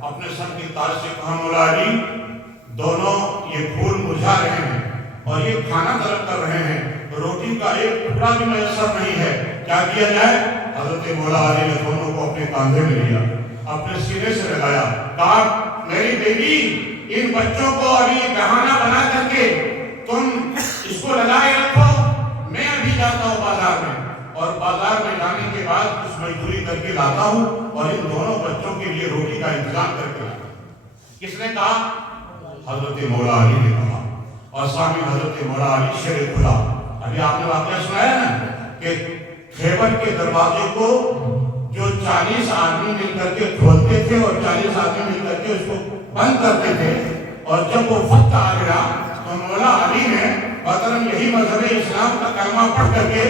اپنے سر کے تاج سے کہا مولا علی دونوں یہ پھول مرجھا رہے ہیں اور یہ کھانا طلب کر رہے ہیں، روٹی کا ایک ٹکڑا بھی میسر نہیں ہے، کیا کیا جائے؟ حضرت مولا علی نے دونوں کو اپنے کاندھے میں لیا، اپنے سینے سے لگایا، کہا میری بیٹی ان بچوں کو ابھی بہانہ بنا کر کے تم اس کو لگائے رکھو، میں ابھی جاتا ہوں بازار میں، اور بازار میں جانے کے بعد کچھ مزدوری کر کے لاتا ہوں اور ان دونوں بچوں کے لیے روٹی کا انتظام کر کے لاتا ہوں۔ کس نے کہا؟ حضرت مولا علی نے کہا۔ اور سامنے حضرت مولا علی شیر خدا، ابھی آپ نے واقعہ سنایا نا کہ خیبر کے دروازے کو جو 40 آدمی مل کر کے کھولتے تھے اور 40 آدمی مل کر کے اس کو بند کرتے تھے، اور جب وہ وقت آ گیا تو مولا علی نے محترم یہی مذہب اسلام کا کلمہ پڑھ کر کے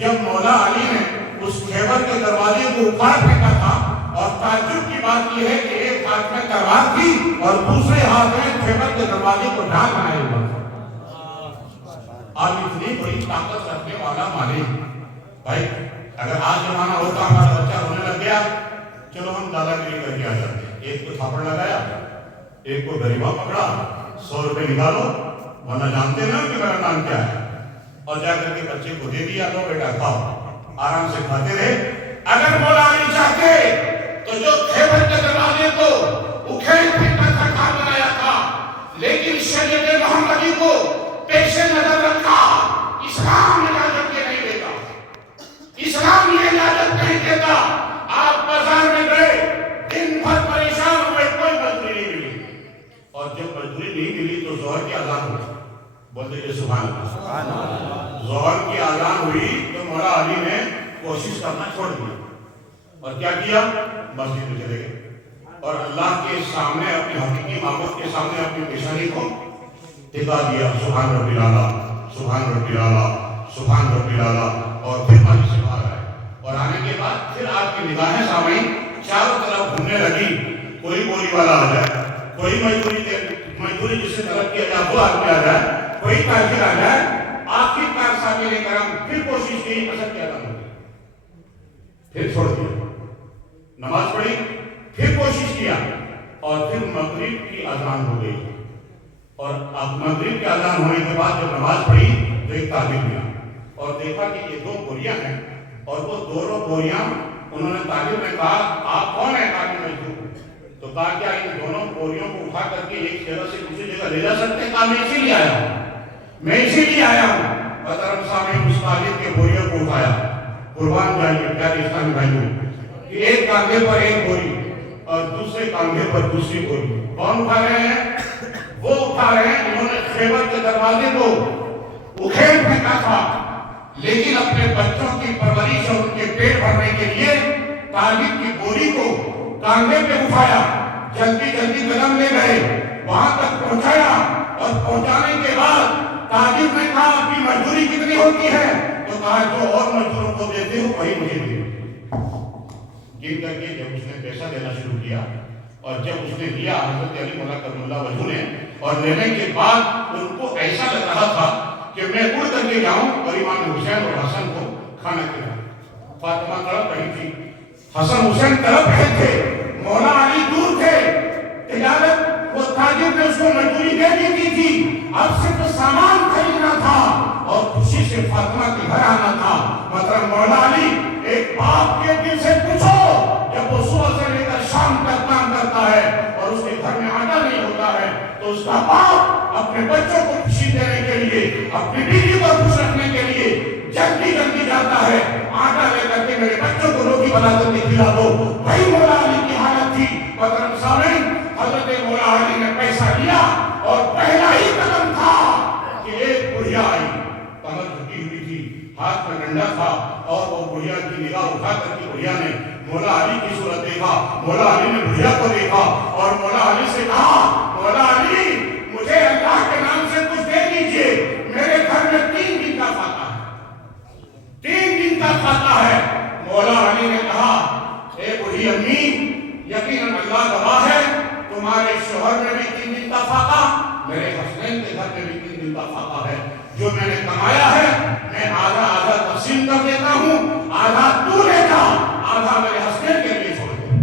جب مولا علی نے اس خیبر کے دروازے کو اکھاڑ پھینکا تھا، اور تعجب کی بات یہ ہے کہ ایک ہاتھ میں تلوار تھی اور دوسرے ہاتھ میں خیبر کے دروازے کو ڈھال بنائے ہوا تھا۔ آپ اتنی بڑی طاقت رکھنے والا مالک بھائی، اگر آج زمانہ ہوتا ہمارا بچہ رونے لگ گیا، چلو ہم دادا گیری کر کے آ جاتے ہیں، ایک کو تھاپڑ لگایا، ایک کو غریبہ پکڑا، 100 روپے نکالو، ورنہ جانتے نا کہ میرا نام کیا ہے، اور جا کر کے بچے کو دے دیا، لو بیٹا کھاؤ، آرام سے کھاتے رہے۔ اگر مولا علی چاہتے تو جو خیبر کے دروازے کو اکھیڑ پھینکا تھا، کھا بنایا تھا، لیکن شریعت محمدی کو پیش نظر رکھا، اسلام اجازت یہ نہیں دیتا، اسلام یہ اجازت نہیں دیتا۔ آپ بازار میں گئے، دن بھر پریشان ہوئے، کوئی مزدوری نہیں ملی، اور جب مزدوری نہیں ملی تو ظہر کی اذان ہوئی، بولتے سبحان اللہ، ظہر کی اذان ہوئی تو مولا علی نے کوشش کرنا چھوڑ دیا اور کیا کیا؟ مسجد میں چلے گئے اور اللہ کے سامنے اپنے حقیقی معبود کے سامنے اپنی پیشانی کو ٹکا دیا، سبحان ربی الاعلیٰ، سبحان ربی الاعلیٰ، سبحان ربی الاعلیٰ، اور پھر مسجد سے باہر آئے، اور آنے کے بعد پھر آپ کی نگاہیں سامعین چاروں طرف گھومنے لگی، کوئی بوری والا آ جائے، کوئی مزدوری جسے طلب کیا جائے وہ آدمی آ جائے، کوئی تاجر آ جائے، آخر کار سامنے کرم پھر کوشش کی، اثر کیا تھا، پھر چھوڑ دیا، نماز پڑھی، پھر کوشش کیا، اور پھر مغرب کی اذان ہو گئی، اور اب مغرب کی اذان ہونے کے بعد جب نماز پڑھی تو ایک تاجر ملا اور دیکھا کہ یہ 2 بوریاں ہیں، اور وہ دونوں بوریاں انہوں نے تاجر نے کہا آپ کون ہیں؟ کہا کہ مزدور، تو کہا کیا ان دونوں بوریوں کو اٹھا کر کے ایک جگہ سے دوسری جگہ لے جا سکتے ہیں؟ کہا میں اسی لیے آیا ہوں، میں اسی لیے آیا ہوں۔ محترم سامعین اس تاجر کے بوریوں کو اٹھایا، قربان جائیے پیارے اسلامی بھائیوں، کہ ایک کاندھے پر ایک بوری اور دوسرے کاندھے پر دوسری بوری، کون اٹھا رہے ہیں؟ وہ اٹھا رہے ہیں جنہوں نے خیبر کے دروازے کو اکھیڑ پھینکا تھا، لیکن اپنے بچوں کی پرورش اور ان کے پیٹ بھرنے کے لیے تاجر کی بوری کو کاندھے پہ اٹھایا، جلدی جلدی قدم لے گئے، وہاں تک پہنچایا، اور پہنچانے کے بعد تاجر نے کہا آپ کی مزدوری کتنی ہوتی ہے؟ تو کہا جو اور مزدوروں کو دیتے ہو وہی مجھے دے۔ گن کر کے جب اس نے پیسہ دینا شروع کیا اور جب اس نے دیا حضرت علی مولا کرم اللہ وجہ نے، اور لینے کے بعد ان کو ایسا لگ رہا تھا کہ میں اڑ کر کے جاؤں اور امام حسین اور حسن کو کھانا کھلاؤں۔ فاطمہ تڑپ رہی تھی، حسن حسین تڑپ رہے تھے، مولا علی دور تھے، تجارت وہ تاجر نے اس کو مزدوری دے دی تھی، اب صرف سامان خریدنا تھا اور خوشی سے فاطمہ کے گھر آنا تھا۔ محترم مولا علی، ایک باپ کے دل سے پوچھو جب وہ صبح سے لے کر شام تک کام کرتا ہے اور اس کے گھر میں آٹا نہیں ہوتا ہے تو اس کا باپ اپنے بچوں کو خوشی دینے کے لیے، اپنی بیوی کو خوش رکھنے کے لیے جلدی جلدی جاتا ہے، آٹا لے کر کے میرے بچوں کو روٹی بنا کر کے کھلا دو۔ وہی مولا علی کی حالت تھی۔ محترم سامعین، حضرت مولا علی نے پیسہ لیا اور پہلا ہی قدم تھا کہ ایک بڑھیا آئی، کمر جھکی ہوئی تھی، ہاتھ میں ڈنڈا تھا، اور وہ بڑھیا کی نگاہ اٹھا کر کے بڑھیا نے مولا علی کی صورت دیکھا، مولا علی نے بڑھیا کو دیکھا اور مولا علی سے کہا مولا علی مجھے اللہ کے نام سے کچھ دے دیجئے، میرے گھر میں 3 دن کا فاقہ ہے، 3 دن کا فاقہ ہے۔ مولا علی نے کہا اے بڑھی امی، یقیناً اللہ گواہ ہے تمہارے شوہر میں بھی 3 دن کا فاقہ، میرے حسنین کے گھر میں بھی 3 دن کا فاقہ ہے، جو میں نے کمایا ہے میں آدھا آدھا تقسیم کر دیتا ہوں، آدھا تو لے جا، آدھا میرے حسنین کے لیے چھوڑ دے۔